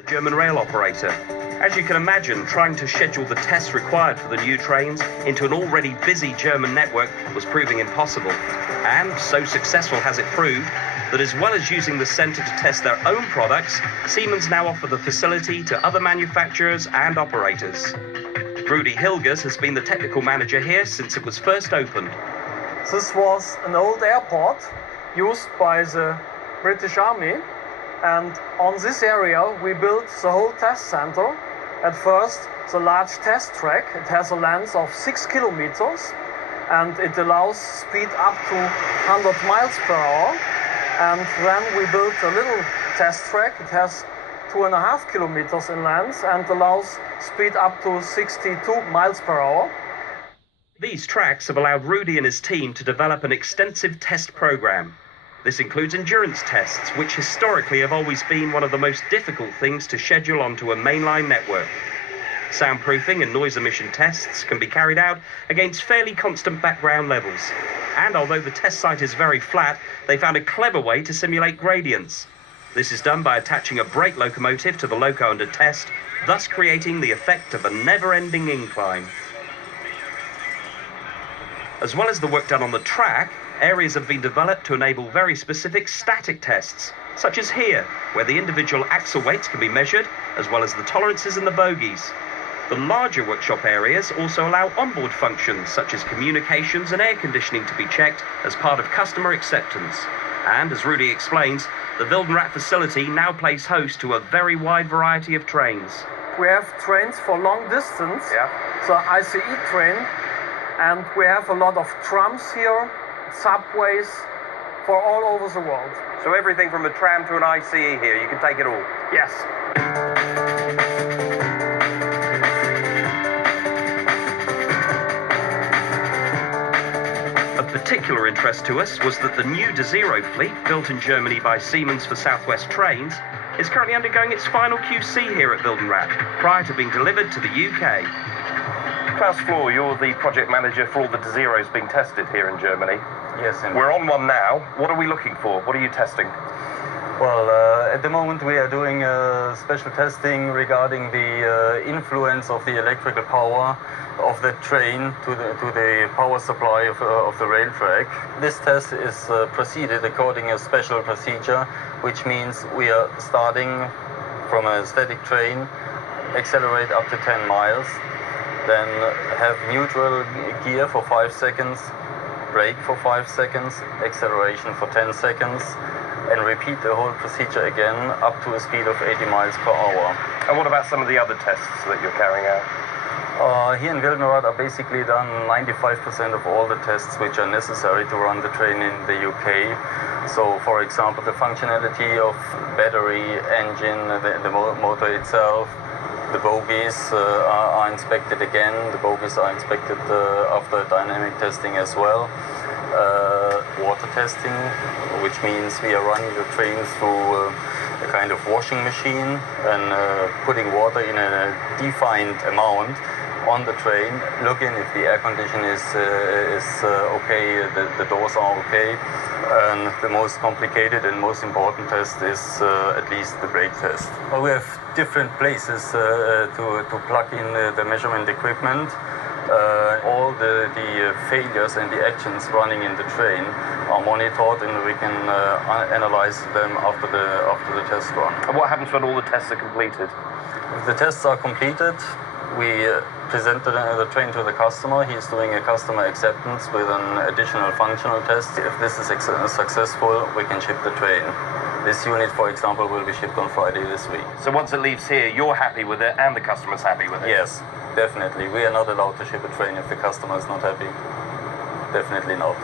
the German rail operator. As you can imagine, trying to schedule the tests required for the new trains into an already busy German network was proving impossible. And so successful has it proved that as well as using the centre to test their own products, Siemens now offer the facility to other manufacturers and operators. Rudi Hilgers has been the technical manager here since it was first opened. This was an old airport used by the British Army, and on this area we built the whole test center. At first, the large test track, it has a length of 6 kilometers and it allows speed up to 100 miles per hour. And then we built a little test track, it has 2.5 kilometers in length and allows speed up to 62 miles per hour. These tracks have allowed Rudi and his team to develop an extensive test program. This includes endurance tests, which historically have always been one of the most difficult things to schedule onto a mainline network. Soundproofing and noise emission tests can be carried out against fairly constant background levels. And although the test site is very flat, they found a clever way to simulate gradients. This is done by attaching a brake locomotive to the loco under test, thus creating the effect of a never-ending incline. As well as the work done on the track, areas have been developed to enable very specific static tests, such as here, where the individual axle weights can be measured, as well as the tolerances in the bogies. The larger workshop areas also allow onboard functions, such as communications and air conditioning, to be checked as part of customer acceptance. And as Rudi explains, the Wildenrat facility now plays host to a very wide variety of trains. We have trains for long distance, the ICE train, and we have a lot of trams here, subways, for all over the world. So everything from a tram to an ICE here, you can take it all? Yes. Of particular interest to us was that the new De Zero fleet, built in Germany by Siemens for Southwest Trains, is currently undergoing its final QC here at Wildenrat, prior to being delivered to the UK. Klaus Flohr, you're the project manager for all the De Zeros being tested here in Germany. Yes, indeed. We're on one now. What are we looking for? What are you testing? Well, at the moment we are doing special testing regarding the influence of the electrical power of the train to the power supply of the rail track. This test is proceeded according to a special procedure, which means we are starting from a static train, accelerate up to 10 miles, then have neutral gear for 5 seconds, brake for 5 seconds, acceleration for 10 seconds, and repeat the whole procedure again up to a speed of 80 miles per hour. And what about some of the other tests that you're carrying out? Here in Wildenrat are basically done 95% of all the tests which are necessary to run the train in the UK. So, for example, the functionality of battery, engine, the motor itself. The bogies are inspected again. The bogies are inspected after dynamic testing as well. Water testing, which means we are running the train through a kind of washing machine and putting water in a defined amount on the train, looking if the air condition is okay, the doors are okay. And the most complicated and most important test is at least the brake test. Well, we have different places to plug in the measurement equipment. All the failures and the actions running in the train are monitored, and we can analyze them after the test run. And what happens when all the tests are completed? If the tests are completed, we present the train to the customer. He's doing a customer acceptance with an additional functional test. If this is successful, we can ship the train. This unit, for example, will be shipped on Friday this week. So once it leaves here, you're happy with it and the customer's happy with it? Yes, definitely. We are not allowed to ship a train if the customer is not happy. Definitely not.